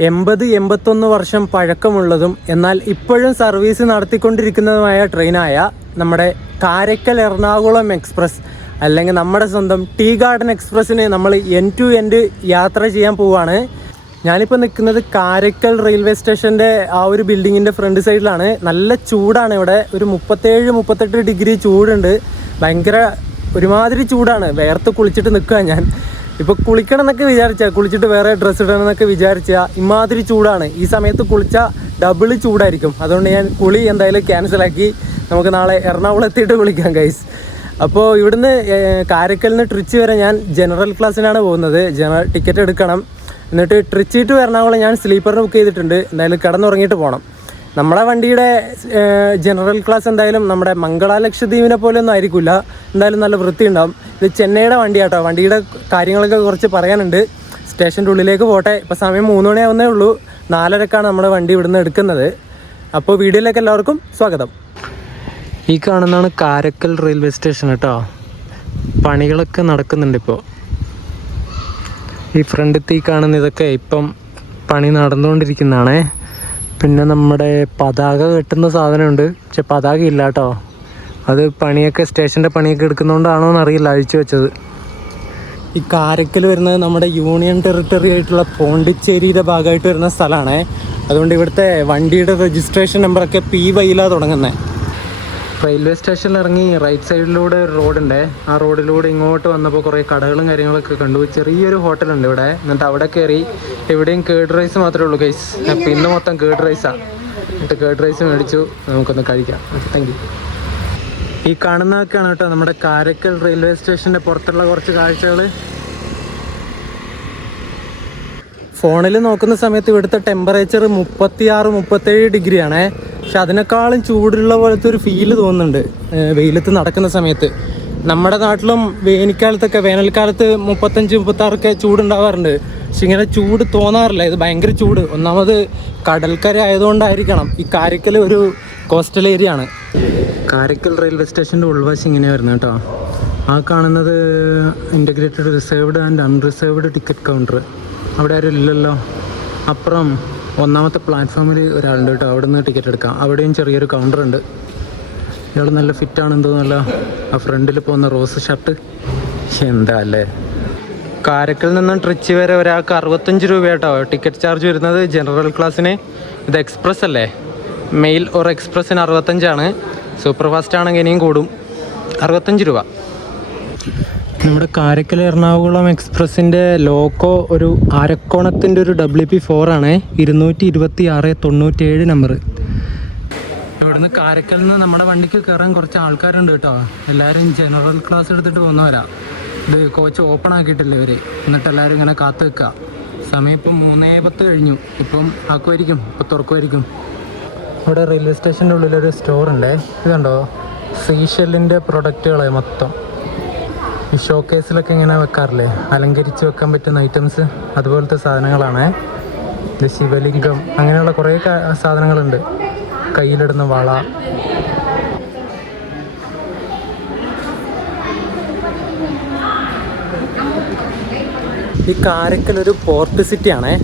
81 വർഷം പഴക്കമുള്ളതും എന്നാൽ ഇപ്പോഴും സർവീസ് നടത്തിക്കൊണ്ടിരിക്കുന്നതുമായ ട്രെയിനായ നമ്മുടെ കാരയ്ക്കൽ എറണാകുളം എക്സ്പ്രസ് അല്ലെങ്കിൽ നമ്മുടെ സ്വന്തം ടീ ഗാർഡൻ എക്സ്പ്രസ്സിന് നമ്മൾ എൻഡ് ടു എൻഡ് യാത്ര ചെയ്യാൻ പോവുകയാണ്. ഞാനിപ്പോൾ നിൽക്കുന്നത് കാരയ്ക്കൽ റെയിൽവേ സ്റ്റേഷൻ്റെ ആ ഒരു ബിൽഡിങ്ങിൻ്റെ ഫ്രണ്ട് സൈഡിലാണ്. നല്ല ചൂടാണ് ഇവിടെ, ഒരു 37-38 ഡിഗ്രി ചൂടുണ്ട്. ഭയങ്കര ഒരുമാതിരി ചൂടാണ്. വേർത്ത് കുളിച്ചിട്ട് നിൽക്കുക ഞാൻ. ഇപ്പോൾ കുളിക്കണം എന്നൊക്കെ വിചാരിച്ചാൽ, കുളിച്ചിട്ട് വേറെ ഡ്രസ്സ് ഇടണം എന്നൊക്കെ വിചാരിച്ചാൽ ഇമാതിരി ചൂടാണ്. ഈ സമയത്ത് കുളിച്ചാൽ ഡബിൾ ചൂടായിരിക്കും. അതുകൊണ്ട് ഞാൻ കുളി എന്തായാലും ക്യാൻസലാക്കി. നമുക്ക് നാളെ എറണാകുളം എത്തിയിട്ട് കുളിക്കാം ഗൈസ്. അപ്പോൾ ഇവിടുന്ന് കാരയ്ക്കലിൽ നിന്ന് ട്രിച്ചി വരെ ഞാൻ ജനറൽ ക്ലാസ്സിനാണ് പോകുന്നത്. ജനറൽ ടിക്കറ്റ് എടുക്കണം. എന്നിട്ട് ട്രിച്ചി ടു എറണാകുളം ഞാൻ സ്ലീപ്പറിന് ബുക്ക് ചെയ്തിട്ടുണ്ട്. എന്തായാലും കിടന്നുറങ്ങിയിട്ട് പോകണം. നമ്മളെ വണ്ടിയുടെ ജനറൽ ക്ലാസ് എന്തായാലും നമ്മുടെ മംഗള ലക്ഷദ്വീപിനെ പോലെ ഒന്നും ആയിരിക്കില്ല. എന്തായാലും നല്ല വൃത്തി ഉണ്ടാവും. ഇത് ചെന്നൈയുടെ വണ്ടിയാട്ടോ. വണ്ടിയുടെ കാര്യങ്ങളൊക്കെ കുറച്ച് പറയാനുണ്ട്. സ്റ്റേഷൻ്റെ ഉള്ളിലേക്ക് പോട്ടെ. ഇപ്പോൾ സമയം 3 മണിയാവുന്നേ ഉള്ളൂ. 4:30ക്കാണ് നമ്മുടെ വണ്ടി ഇവിടുന്ന് എടുക്കുന്നത്. അപ്പോൾ വീഡിയോയിലേക്ക് എല്ലാവർക്കും സ്വാഗതം. ഈ കാണുന്നതാണ് കാരയ്ക്കൽ റെയിൽവേ സ്റ്റേഷൻ കേട്ടോ. പണികളൊക്കെ നടക്കുന്നുണ്ട് ഇപ്പോൾ. ഈ ഫ്രണ്ടിൽ കാണുന്ന ഇതൊക്കെ ഇപ്പം പണി നടന്നുകൊണ്ടിരിക്കുന്നതാണേ. പിന്നെ നമ്മുടെ പതാക കെട്ടുന്ന സാധനമുണ്ട്. പക്ഷെ പതാക ഇല്ല കേട്ടോ. അത് പണിയൊക്കെ സ്റ്റേഷൻ്റെ പണിയൊക്കെ എടുക്കുന്നതുകൊണ്ടാണോ എന്നറിയില്ല അഴിച്ചു വെച്ചത്. ഈ കാരയ്ക്കൽ വരുന്നത് നമ്മുടെ യൂണിയൻ ടെറിട്ടറി ആയിട്ടുള്ള പോണ്ടിച്ചേരിയുടെ ഭാഗമായിട്ട് വരുന്ന സ്ഥലമാണ്. അതുകൊണ്ട് ഇവിടുത്തെ വണ്ടിയുടെ രജിസ്ട്രേഷൻ നമ്പറൊക്കെ PY തുടങ്ങുന്നത്. റെയിൽവേ സ്റ്റേഷനിൽ ഇറങ്ങി റൈറ്റ് സൈഡിലൂടെ ഒരു റോഡുണ്ട്. ആ റോഡിലൂടെ ഇങ്ങോട്ട് വന്നപ്പോൾ കുറേ കടകളും കാര്യങ്ങളൊക്കെ കണ്ടു. ചെറിയൊരു ഹോട്ടലുണ്ട് ഇവിടെ. എന്നിട്ട് അവിടെ കയറി. എവിടെയും കേർഡ് റൈസ് മാത്രമേ ഉള്ളൂ ഗൈസ്. അപ്പോൾ ഇന്ന് മൊത്തം കേർഡ് റൈസാണ്. എന്നിട്ട് കേർഡ് റൈസ് മേടിച്ചു. നമുക്കൊന്ന് കഴിക്കാം. Thank you. ഈ കാണുന്നതൊക്കെയാണ് കേട്ടോ നമ്മുടെ കാരയ്ക്കൽ റെയിൽവേ സ്റ്റേഷൻ്റെ പുറത്തുള്ള കുറച്ച് കാഴ്ചകൾ. ഫോണിൽ നോക്കുന്ന സമയത്ത് ഇവിടുത്തെ ടെമ്പറേച്ചർ 36-37 ഡിഗ്രിയാണ്. പക്ഷെ അതിനേക്കാളും ചൂടുള്ള പോലത്തെ ഒരു ഫീല് തോന്നുന്നുണ്ട് വെയിലത്ത് നടക്കുന്ന സമയത്ത്. നമ്മുടെ നാട്ടിലും വേനൽക്കാലത്ത് 35-36 ചൂടുണ്ടാവാറുണ്ട്. പക്ഷെ ഇങ്ങനെ ചൂട് തോന്നാറില്ല. ഇത് ഭയങ്കര ചൂട്. ഒന്നാമത് കടൽക്കര ആയതുകൊണ്ടായിരിക്കണം. ഈ കാരയ്ക്കൽ ഒരു കോസ്റ്റൽ ഏരിയ ആണ്. കാരയ്ക്കൽ റെയിൽവേ സ്റ്റേഷൻ്റെ ഉൾവശം ഇങ്ങനെയാണ് വരുന്നത് കേട്ടോ. ആ കാണുന്നത് integrated reserved and unreserved ticket counter. അവിടെ ആരും ഇല്ലല്ലോ. അപ്പുറം 1ാമത്തെ പ്ലാറ്റ്ഫോമിൽ ഒരാളുണ്ട് കേട്ടോ. അവിടെ നിന്ന് ടിക്കറ്റ് എടുക്കാം. അവിടെയും ചെറിയൊരു കൗണ്ടറുണ്ട്. ഇയാൾ നല്ല ഫിറ്റാണെന്ന് തോന്നുന്നല്ലോ. ആ ഫ്രണ്ടിൽ പോകുന്ന റോസ് ഷർട്ട്. എന്താ അല്ലേ. കാരയ്ക്കൽ നിന്നും ട്രിച്ചി വരെ ഒരാൾക്ക് 65 രൂപ കേട്ടോ ടിക്കറ്റ് ചാർജ് വരുന്നത് ജനറൽ ക്ലാസ്സിന്. ഇത് എക്സ്പ്രസ് അല്ലേ. മെയിൽ ഓർ എക്സ്പ്രസ്സിന് 65 സൂപ്പർ ഫാസ്റ്റ് ആണെങ്കിൽ ഇനിയും കൂടും. 65 രൂപ. നമ്മുടെ കാരയ്ക്കൽ എറണാകുളം എക്സ്പ്രസ്സിൻ്റെ ലോക്കോ ഒരു അരക്കോണത്തിൻ്റെ ഒരു WP4 ആണ്. 226-97 നമ്പർ. ഇവിടുന്ന് കാരയ്ക്കലിൽ നിന്ന് നമ്മുടെ വണ്ടിക്ക് കയറാൻ കുറച്ച് ആൾക്കാരുണ്ട് കേട്ടോ. എല്ലാവരും ജനറൽ ക്ലാസ് എടുത്തിട്ട് പോകുന്നവരാ. ഇത് കോച്ച് ഓപ്പൺ ആക്കിയിട്ടില്ല ഇവർ. എന്നിട്ട് എല്ലാവരും ഇങ്ങനെ കാത്തു വെക്കുക. സമയം ഇപ്പം 3:10 കഴിഞ്ഞു. ഇപ്പം ആക്കുമായിരിക്കും. ഇപ്പം തുറക്കുമായിരിക്കും. ഇവിടെ റെയിൽവേ സ്റ്റേഷൻ്റെ ഉള്ളിലൊരു സ്റ്റോറുണ്ട്. ഇതുണ്ടോ സീഷെല്ലിൻ്റെ പ്രൊഡക്റ്റുകൾ മൊത്തം. ഈ ഷോക്കേസിലൊക്കെ ഇങ്ങനെ വെക്കാറില്ലേ, അലങ്കരിച്ച് വെക്കാൻ പറ്റുന്ന ഐറ്റംസ്, അതുപോലത്തെ സാധനങ്ങളാണ്. ഇത് ശിവലിംഗം, അങ്ങനെയുള്ള കുറേ സാധനങ്ങളുണ്ട്. കയ്യിലിടുന്ന വള. ഈ കാരയ്ക്കൽ ഒരു പോർട്ട് സിറ്റിയാണേ.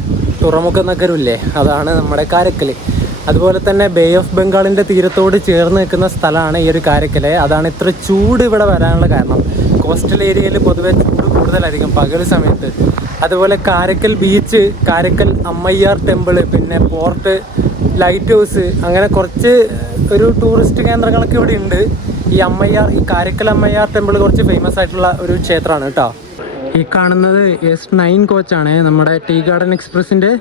തുറമുഖ നഗരമില്ലേ, അതാണ് നമ്മുടെ കാരയ്ക്കൽ. അതുപോലെ തന്നെ ബേ ഓഫ് ബംഗാളിൻ്റെ തീരത്തോട് ചേർന്ന് നിൽക്കുന്ന സ്ഥലമാണ് ഈ ഒരു കാരയ്ക്കൽ. അതാണ് ഇത്ര ചൂട് ഇവിടെ വരാനുള്ള കാരണം. കോസ്റ്റൽ ഏരിയയിൽ പൊതുവെ ചൂട് കൂടുതലായിരിക്കും പകൽ സമയത്ത്. അതുപോലെ കാരയ്ക്കൽ ബീച്ച്, കാരയ്ക്കൽ അമ്മയ്യാർ ടെമ്പിൾ, പിന്നെ പോർട്ട്, ലൈറ്റ് ഹൗസ്, അങ്ങനെ കുറച്ച് ഒരു ടൂറിസ്റ്റ് കേന്ദ്രങ്ങളൊക്കെ ഇവിടെ ഉണ്ട്. ഈ കാരയ്ക്കൽ അമ്മയ്യാർ ടെമ്പിൾ കുറച്ച് ഫേമസ് ആയിട്ടുള്ള ഒരു ക്ഷേത്രമാണ് കേട്ടോ. ഈ കാണുന്നത് S9 കോച്ചാണ് നമ്മുടെ ടീ ഗാർഡൻ എക്സ്പ്രസിൻ്റെ.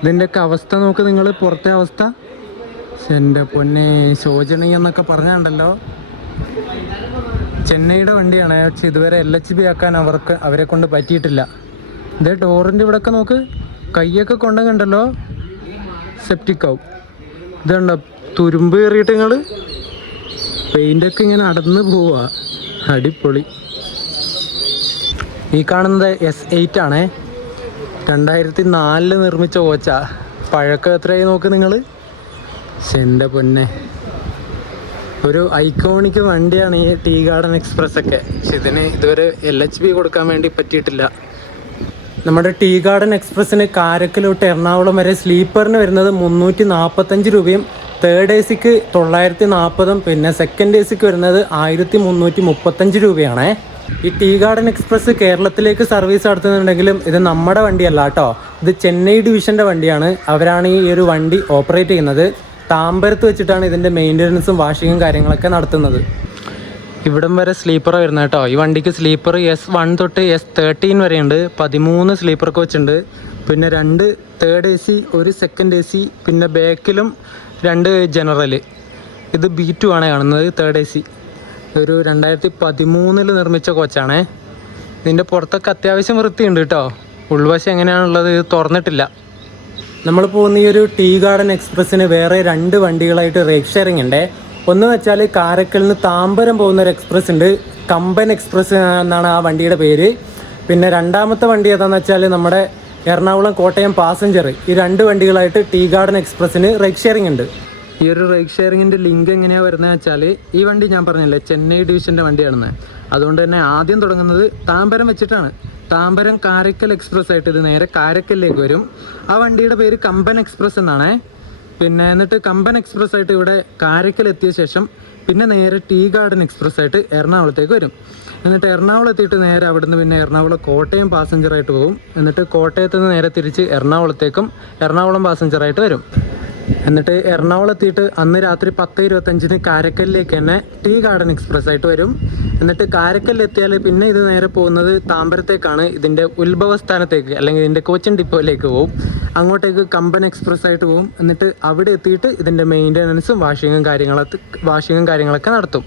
ഇതിൻ്റെയൊക്കെ അവസ്ഥ നോക്ക് നിങ്ങൾ, പുറത്തെ അവസ്ഥ. എൻ്റെ പൊന്നെ, ശോചനീയം എന്നൊക്കെ പറഞ്ഞുണ്ടല്ലോ. ചെന്നൈയുടെ വണ്ടിയാണ്. പക്ഷെ ഇതുവരെ LHB ആക്കാൻ അവരെ കൊണ്ട് പറ്റിയിട്ടില്ല. ഇതേ ഡോറിൻ്റെ ഇവിടെയൊക്കെ നോക്ക്, കൈയൊക്കെ കൊണ്ടുണ്ടല്ലോ സെപ്റ്റിക്കാവും. ഇതുണ്ടോ തുരുമ്പ് കയറിയിട്ട് നിങ്ങൾ, പെയിൻ്റൊക്കെ ഇങ്ങനെ അടന്ന് പോവാ. അടിപൊളി. ഈ കാണുന്നത് S8 ആണ്. 2004 നിർമ്മിച്ച കോച്ചാ. പഴക്കം എത്രയായി നോക്ക് നിങ്ങൾ. എൻ്റെ പൊന്നെ, ഒരു ഐക്കോണിക് വണ്ടിയാണ് ഈ ടീ ഗാർഡൻ എക്സ്പ്രസ് ഒക്കെ. പക്ഷെ ഇതിന് ഇതുവരെ LHB കൊടുക്കാൻ വേണ്ടി പറ്റിയിട്ടില്ല. നമ്മുടെ ടീ ഗാർഡൻ എക്സ്പ്രസ്സിന് കാരക്കൽ തൊട്ട് എറണാകുളം വരെ സ്ലീപ്പറിന് വരുന്നത് 345 രൂപയും, തേർഡ് എ സിക്ക് 940, പിന്നെ സെക്കൻഡ് എ സിക്ക് വരുന്നത് 1335 രൂപയാണേ. ഈ ടീ ഗാർഡൻ എക്സ്പ്രസ് കേരളത്തിലേക്ക് സർവീസ് നടത്തുന്നുണ്ടെങ്കിലും ഇത് നമ്മുടെ വണ്ടിയല്ല കേട്ടോ, ഇത് ചെന്നൈ ഡിവിഷൻ്റെ വണ്ടിയാണ്. അവരാണ് ഈ ഒരു വണ്ടി ഓപ്പറേറ്റ് ചെയ്യുന്നത്. താമ്പരത്ത് വെച്ചിട്ടാണ് ഇതിൻ്റെ മെയിൻ്റനൻസും വാഷിങ്ങും കാര്യങ്ങളൊക്കെ നടത്തുന്നത്. ഇവിടം വരെ സ്ലീപ്പർ വരുന്നത് കേട്ടോ. ഈ വണ്ടിക്ക് സ്ലീപ്പർ S1 തൊട്ട് S13 വരെയുണ്ട്. 13 സ്ലീപ്പർ കോച്ച് ഉണ്ട്. പിന്നെ 2 third A C, 1 second A C, പിന്നെ ബാക്കിലും 2 ജനറൽ. ഇത് B2 ആണ് കാണുന്നത്, തേർഡ് എ സി. ഒരു 2013 നിർമ്മിച്ച കോച്ചാണേ. ഇതിൻ്റെ പുറത്തൊക്കെ അത്യാവശ്യം വൃത്തിയുണ്ട് കേട്ടോ. ഉൾവശം എങ്ങനെയാണുള്ളത് ഇത് തുറന്നിട്ടില്ല. നമ്മൾ പോകുന്ന ഈ ഒരു ടീ ഗാർഡൻ എക്സ്പ്രസ്സിന് വേറെ 2 വണ്ടികളായിട്ട് റേക്ക് ഷെയറിംഗ് ഉണ്ട്. ഒന്ന് വെച്ചാൽ കാരക്കലിൽ നിന്ന് താമ്പരം പോകുന്ന ഒരു എക്സ്പ്രസ് ഉണ്ട്, കമ്പൻ എക്സ്പ്രസ് എന്നാണ് ആ വണ്ടിയുടെ പേര്. പിന്നെ രണ്ടാമത്തെ വണ്ടി ഏതാണെന്ന് വെച്ചാൽ നമ്മുടെ എറണാകുളം കോട്ടയം പാസഞ്ചർ. ഈ 2 വണ്ടികളായിട്ട് ടീ ഗാർഡൻ എക്സ്പ്രസ്സിന് റേക്ക് ഷെയറിംഗ് ഉണ്ട്. ഈ ഒരു റേക്ക് ഷെയറിങ്ങിൻ്റെ ലിങ്ക് എങ്ങനെയാണ് വരുന്നത് വെച്ചാൽ, ഈ വണ്ടി ഞാൻ പറഞ്ഞില്ലേ ചെന്നൈ ഡിവിഷൻ്റെ വണ്ടിയാണെന്ന്, അതുകൊണ്ട് തന്നെ ആദ്യം തുടങ്ങുന്നത് താമ്പരം വെച്ചിട്ടാണ്. താമ്പരം കാരക്കൽ എക്സ്പ്രസ് ആയിട്ട് ഇത് നേരെ കാരക്കലിലേക്ക് വരും. ആ വണ്ടിയുടെ പേര് കമ്പൻ എക്സ്പ്രസ് എന്നാണേ. പിന്നെ എന്നിട്ട് കമ്പൻ എക്സ്പ്രസ് ആയിട്ട് ഇവിടെ കാരക്കൽ എത്തിയ ശേഷം പിന്നെ നേരെ ടീ ഗാർഡൻ എക്സ്പ്രസ് ആയിട്ട് എറണാകുളത്തേക്ക് വരും. എന്നിട്ട് എറണാകുളം എത്തിയിട്ട് നേരെ അവിടുന്ന് പിന്നെ എറണാകുളം കോട്ടയം പാസഞ്ചറായിട്ട് പോകും. എന്നിട്ട് കോട്ടയത്ത് നിന്ന് നേരെ തിരിച്ച് എറണാകുളത്തേക്കും എറണാകുളം പാസഞ്ചറായിട്ട് വരും. എന്നിട്ട് എറണാകുളം എത്തിയിട്ട് അന്ന് രാത്രി 10:25 കാരക്കലിലേക്ക് തന്നെ ടീ ഗാർഡൻ എക്സ്പ്രസ് ആയിട്ട് വരും. എന്നിട്ട് കാരക്കലിൽ എത്തിയാൽ പിന്നെ ഇത് നേരെ പോകുന്നത് താമ്പരത്തേക്കാണ്, ഇതിൻ്റെ ഉത്ഭവസ്ഥാനത്തേക്ക് അല്ലെങ്കിൽ ഇതിൻ്റെ കോച്ചിൻ ഡിപ്പോയിലേക്ക് പോകും. അങ്ങോട്ടേക്ക് കമ്പൻ എക്സ്പ്രസ് ആയിട്ട് പോകും. എന്നിട്ട് അവിടെ എത്തിയിട്ട് ഇതിൻ്റെ മെയിൻ്റനൻസും വാഷിങ്ങും കാര്യങ്ങളൊക്കെ നടത്തും.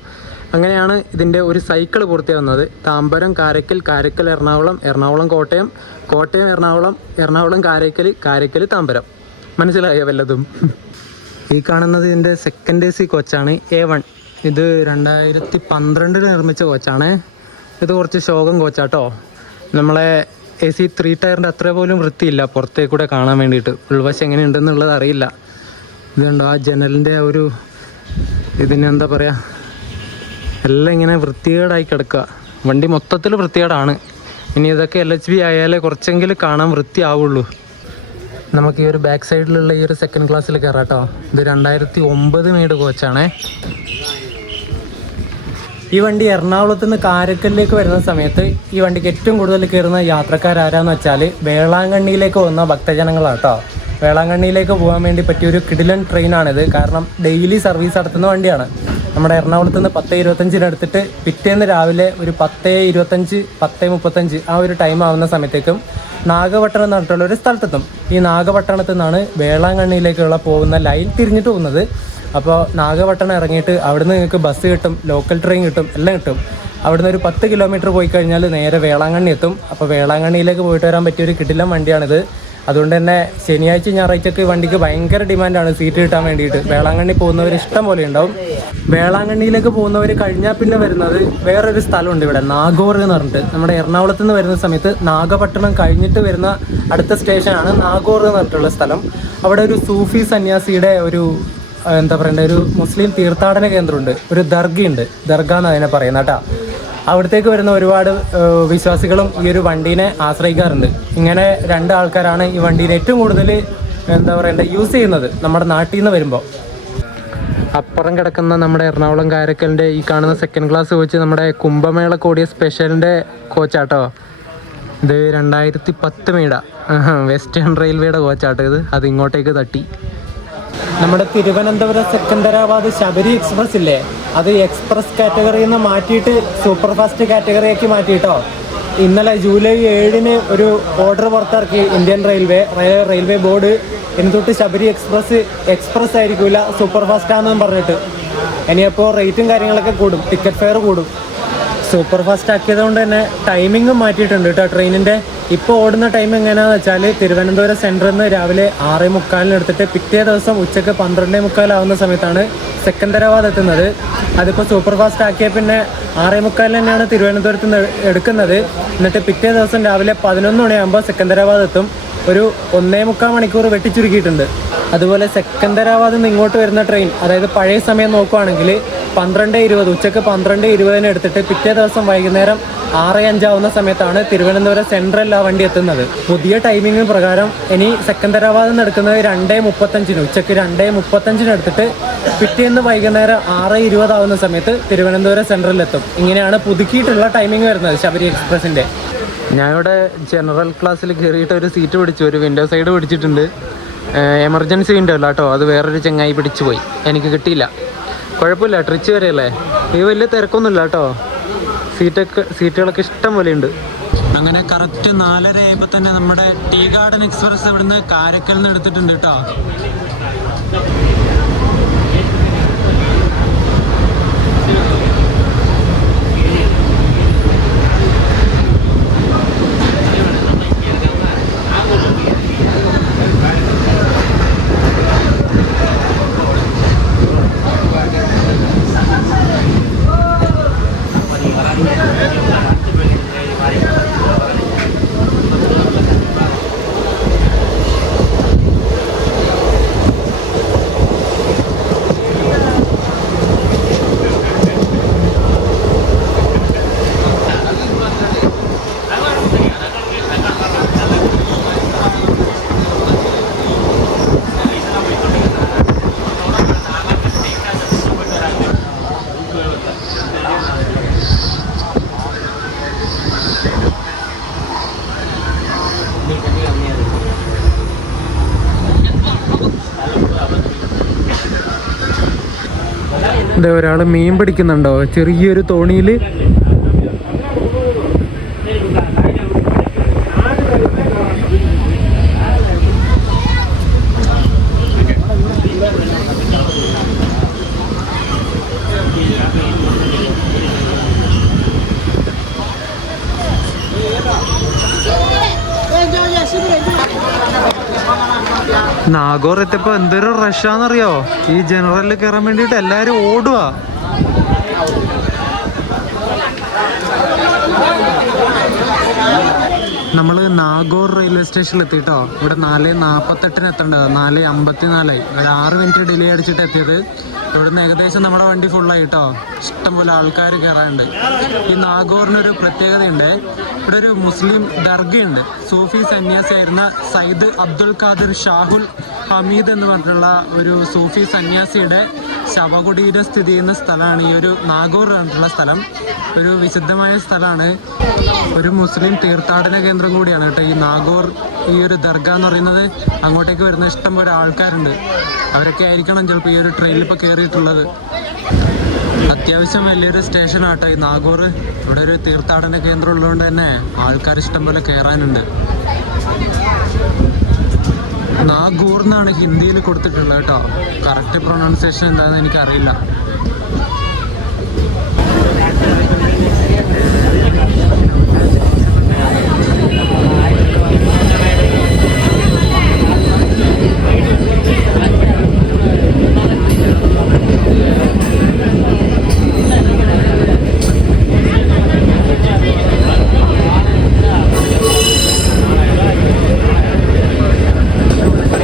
അങ്ങനെയാണ് ഇതിൻ്റെ ഒരു സൈക്കിൾ പൂർത്തിയാവുന്നത്. താമ്പരം കാരക്കൽ, കാരക്കൽ എറണാകുളം, എറണാകുളം കോട്ടയം, കോട്ടയം എറണാകുളം, എറണാകുളം കാരക്കൽ താമ്പരം. മനസ്സിലായോ വല്ലതും? ഈ കാണുന്നത് ഇതിൻ്റെ സെക്കൻഡ് എ സി കോച്ചാണ്, A1. ഇത് 2012 നിർമ്മിച്ച കോച്ചാണ്. ഇത് കുറച്ച് ശോകം കോച്ചാട്ടോ. നമ്മളെ AC 3 ടയറിൻ്റെ അത്ര പോലും വൃത്തിയില്ല പുറത്തേക്കൂടെ കാണാൻ വേണ്ടിയിട്ട്. ഉൾവശം എങ്ങനെയുണ്ടെന്നുള്ളത് അറിയില്ല. ഇതുണ്ടോ ആ ജനലിൻ്റെ ഒരു ഇതിനെന്താ പറയുക, എല്ലാം ഇങ്ങനെ വൃത്തികേടായി കിടക്കുക. വണ്ടി മൊത്തത്തിൽ വൃത്തികേടാണ്. ഇനി ഇതൊക്കെ LHB ആയാലേ കുറച്ചെങ്കിലും കാണാൻ വൃത്തിയാവുള്ളൂ. നമുക്ക് ഈ ഒരു ബാക്ക് സൈഡിലുള്ള ഈ ഒരു സെക്കൻഡ് ക്ലാസ്സിൽ കയറാം കേട്ടോ. ഇത് 2009 മെയ്ഡ് കോച്ചാണേ. ഈ വണ്ടി എറണാകുളത്ത് നിന്ന് കാരക്കലിലേക്ക് വരുന്ന സമയത്ത് ഈ വണ്ടിക്ക് ഏറ്റവും കൂടുതൽ കയറുന്ന യാത്രക്കാരാരാന്ന് വെച്ചാൽ വേളാങ്കണ്ണിയിലേക്ക് പോകുന്ന ഭക്തജനങ്ങളാണ് കേട്ടോ. വേളാങ്കണ്ണിയിലേക്ക് പോകാൻ വേണ്ടി പറ്റിയൊരു കിടിലൻ ട്രെയിനാണിത്. കാരണം ഡെയിലി സർവീസ് നടത്തുന്ന വണ്ടിയാണ്. നമ്മുടെ എറണാകുളത്ത് നിന്ന് 10:25 എടുത്തിട്ട് പിറ്റേന്ന് രാവിലെ ഒരു 10:25, 10:35 ആ ഒരു ടൈം ആവുന്ന സമയത്തേക്കും നാഗപട്ടണം എന്ന് പറഞ്ഞിട്ടുള്ള ഒരു സ്ഥലത്തെത്തും. ഈ നാഗപട്ടണത്തിൽ നിന്നാണ് വേളാങ്കണ്ണിയിലേക്കുള്ള പോകുന്ന ലൈൻ തിരിഞ്ഞിട്ട് പോകുന്നത്. അപ്പോൾ നാഗപട്ടണം ഇറങ്ങിയിട്ട് അവിടുന്ന് നിങ്ങൾക്ക് ബസ് കിട്ടും, ലോക്കൽ ട്രെയിൻ കിട്ടും, എല്ലാം കിട്ടും. അവിടുന്ന് ഒരു 10 കിലോമീറ്റർ പോയി കഴിഞ്ഞാൽ നേരെ വേളാങ്കണ്ണി എത്തും. അപ്പോൾ വേളാങ്കണ്ണിയിലേക്ക് പോയിട്ട് വരാൻ പറ്റിയൊരു കിടിലൻ വണ്ടിയാണിത്. അതുകൊണ്ട് തന്നെ ശനിയാഴ്ച ഞായറാഴ്ചക്ക് വണ്ടിക്ക് ഭയങ്കര ഡിമാൻഡാണ് സീറ്റ് കിട്ടാൻ വേണ്ടിയിട്ട്. വേളാങ്കണ്ണി പോകുന്നവർ ഇഷ്ടം പോലെ ഉണ്ടാവും. വേളാങ്കണ്ണിയിലേക്ക് പോകുന്നവർ കഴിഞ്ഞാൽ പിന്നെ വരുന്നത് വേറൊരു സ്ഥലമുണ്ട് ഇവിടെ, നാഗോർ എന്ന് പറഞ്ഞിട്ട്. നമ്മുടെ എറണാകുളത്ത് നിന്ന് വരുന്ന സമയത്ത് നാഗപട്ടണം കഴിഞ്ഞിട്ട് വരുന്ന അടുത്ത സ്റ്റേഷനാണ് നാഗോർ എന്ന് പറഞ്ഞിട്ടുള്ള സ്ഥലം. അവിടെ ഒരു സൂഫി സന്യാസിയുടെ ഒരു എന്താ പറയണ്ടേ, ഒരു മുസ്ലിം തീർത്ഥാടന കേന്ദ്രമുണ്ട്, ഒരു ദർഗയുണ്ട്. ദർഗ എന്ന് അതിനെ പറയുന്നത് കേട്ടോ. അവിടത്തേക്ക് വരുന്ന ഒരുപാട് വിശ്വാസികളും ഈ ഒരു വണ്ടീനെ ആശ്രയിക്കാറുണ്ട്. ഇങ്ങനെ 2 ആൾക്കാരാണ് ഈ വണ്ടീനെ ഏറ്റവും കൂടുതൽ എന്താ പറയണ്ടേ യൂസ് ചെയ്യുന്നത് നമ്മുടെ നാട്ടിൽ നിന്ന് വരുമ്പോൾ. അപ്പുറം കിടക്കുന്ന നമ്മുടെ എറണാകുളം കാരക്കലിൻ്റെ ഈ കാണുന്ന സെക്കൻഡ് ക്ലാസ് കോച്ച് നമ്മുടെ കുംഭമേള കൂടിയ സ്പെഷ്യലിൻ്റെ കോച്ചാട്ടോ. ഇത് 2010 മെയ്ഡ വെസ്റ്റേൺ റെയിൽവേയുടെ കോച്ചാട്ടോ ഇത്. അത് ഇങ്ങോട്ടേക്ക് തട്ടി. നമ്മുടെ തിരുവനന്തപുരം സെക്കന്ദരാബാദ് ശബരി എക്സ്പ്രസ് ഇല്ലേ, അത് എക്സ്പ്രസ് കാറ്റഗറിയിൽ നിന്ന് മാറ്റിയിട്ട് സൂപ്പർ ഫാസ്റ്റ് കാറ്റഗറിയാക്കി മാറ്റിയിട്ടോ. ഇന്നലെ ജൂലൈ 7 ഒരു ഓർഡർ പുറത്തിറക്കി ഇന്ത്യൻ റെയിൽവേ ബോർഡ്. ഇനി തൊട്ട് ശബരി എക്സ്പ്രസ് ആയിരിക്കില്ല, സൂപ്പർ ഫാസ്റ്റാണെന്നും പറഞ്ഞിട്ട്. ഇനിയപ്പോൾ റേറ്റും കാര്യങ്ങളൊക്കെ കൂടും, ടിക്കറ്റ് ഫെയർ കൂടും. സൂപ്പർ ഫാസ്റ്റ് ആക്കിയത് കൊണ്ട് തന്നെ ടൈമിങ്ങും മാറ്റിയിട്ടുണ്ട് കേട്ടോ ട്രെയിനിൻ്റെ. ഇപ്പോൾ ഓടുന്ന ടൈം എങ്ങനെയാണെന്ന് വെച്ചാൽ തിരുവനന്തപുരം സെൻറ്ററിൽ നിന്ന് രാവിലെ 6:45 എടുത്തിട്ട് പിറ്റേ ദിവസം ഉച്ചയ്ക്ക് 12:45 ആവുന്ന സമയത്താണ് സെക്കന്ദരാബാദ് എത്തുന്നത്. അതിപ്പോൾ സൂപ്പർ ഫാസ്റ്റ് ആക്കിയ പിന്നെ 6:45 തന്നെയാണ് തിരുവനന്തപുരത്ത് നിന്ന് എടുക്കുന്നത്. എന്നിട്ട് പിറ്റേ ദിവസം രാവിലെ 11 മണിയാകുമ്പോൾ സെക്കന്ദരാബാദ് എത്തും. ഒരു 1.25 മണിക്കൂർ വെട്ടിച്ചുരുക്കിയിട്ടുണ്ട്. അതുപോലെ സെക്കന്ദരാബാദിൽ നിന്ന് ഇങ്ങോട്ട് വരുന്ന ട്രെയിൻ, അതായത് പഴയ സമയം നോക്കുകയാണെങ്കിൽ 12:20 ഉച്ചയ്ക്ക് 12:20 എടുത്തിട്ട് പിറ്റേ ദിവസം വൈകുന്നേരം 6:05 സമയത്താണ് തിരുവനന്തപുരം സെൻട്രൽ ആ വണ്ടി എത്തുന്നത്. പുതിയ ടൈമിംഗ് പ്രകാരം ഇനി സെക്കന്ദരാബാദിൽ നിന്ന് എടുക്കുന്നത് 2:35 ഉച്ചയ്ക്ക് 2:35 എടുത്തിട്ട് പിറ്റേന്ന് വൈകുന്നേരം 6:20 സമയത്ത് തിരുവനന്തപുരം സെൻട്രലിൽ എത്തും. ഇങ്ങനെയാണ് പുതുക്കിയിട്ടുള്ള ടൈമിംഗ് വരുന്നത് ശബരി എക്സ്പ്രസിൻ്റെ. ഞാനിവിടെ ജനറൽ ക്ലാസ്സിൽ കയറിയിട്ട് ഒരു സീറ്റ് പിടിച്ചു, ഒരു വിൻഡോ സൈഡ് പിടിച്ചിട്ടുണ്ട്. എമർജൻസി വിൻഡോ അല്ല കേട്ടോ, അത് വേറൊരു ചങ്ങായി പിടിച്ചു പോയി, എനിക്ക് കിട്ടിയില്ല. കുഴപ്പമില്ല, ട്രിച്ച് വരെയല്ലേ, ഇത് വലിയ തിരക്കൊന്നുമില്ല കേട്ടോ. സീറ്റുകളൊക്കെ ഇഷ്ടം പോലെ ഉണ്ട്. അങ്ങനെ കറക്റ്റ് 4:30 ആയപ്പോൾ തന്നെ നമ്മുടെ ടീ ഗാർഡൻ എക്സ്പ്രസ് ഇവിടുന്ന് കാരക്കൽ നിന്ന് എടുത്തിട്ടുണ്ട് കേട്ടോ. ഇവിടെ ഒരാൾ മീൻ പിടിക്കുന്നുണ്ടോ ചെറിയൊരു തോണിയിൽ. നാഗോർ എത്തിയപ്പോ എന്തൊരു റഷാന്നറിയോ, ഈ ജനറലിൽ കയറാൻ വേണ്ടിയിട്ട് എല്ലാരും ഓടുക. നമ്മൾ നാഗോർ റെയിൽവേ സ്റ്റേഷനിൽ എത്തിട്ടോ. ഇവിടെ 4:48 എത്തേണ്ടത്, 4:54 ഒരു 6 മിനിറ്റ് ഡിലേ അടിച്ചിട്ട് എത്തിയത്. ഇവിടുന്ന് ഏകദേശം നമ്മുടെ വണ്ടി ഫുള്ളായി കേട്ടോ. ഇഷ്ടംപോലെ ആൾക്കാർ കയറാനുണ്ട്. ഈ നാഗോറിനൊരു പ്രത്യേകതയുണ്ട്, ഇവിടെ ഒരു മുസ്ലിം ദർഗയുണ്ട്. സൂഫി സന്യാസിയായിരുന്ന സയ്യിദ് അബ്ദുൽ ഖാദിർ ഷാഹുൽ ഹമീദ് എന്ന് പറഞ്ഞിട്ടുള്ള ഒരു സൂഫി സന്യാസിയുടെ ശവകുടീരം സ്ഥിതി ചെയ്യുന്ന സ്ഥലമാണ് ഈ ഒരു നാഗോർ പറഞ്ഞിട്ടുള്ള സ്ഥലം. ഒരു വിശുദ്ധമായ സ്ഥലമാണ്, ഒരു മുസ്ലിം തീർത്ഥാടന കേന്ദ്രം കൂടിയാണ് കേട്ടോ ഈ നാഗോർ. ഈ ഒരു ദർഗ എന്ന് പറയുന്നത്, അങ്ങോട്ടേക്ക് വരുന്ന ഇഷ്ടം പോലെ ആൾക്കാരുണ്ട്. അവരൊക്കെ ആയിരിക്കണം ചിലപ്പോൾ ഈ ഒരു ട്രെയിനിൽ ഇപ്പോൾ കയറിയിട്ടുള്ളത്. അത്യാവശ്യം വലിയൊരു സ്റ്റേഷനാട്ടോ ഈ നാഗോർ. ഇവിടെ ഒരു തീർത്ഥാടന കേന്ദ്രം ഉള്ളതുകൊണ്ട് തന്നെ ആൾക്കാർ ഇഷ്ടം പോലെ കയറാനുണ്ട്. നാഗൂർ എന്നാണ് ഹിന്ദിയിൽ കൊടുത്തിട്ടുള്ളത് കേട്ടോ. കറക്റ്റ് പ്രൊണൗൺസിയേഷൻ എന്താണെന്ന് എനിക്കറിയില്ല.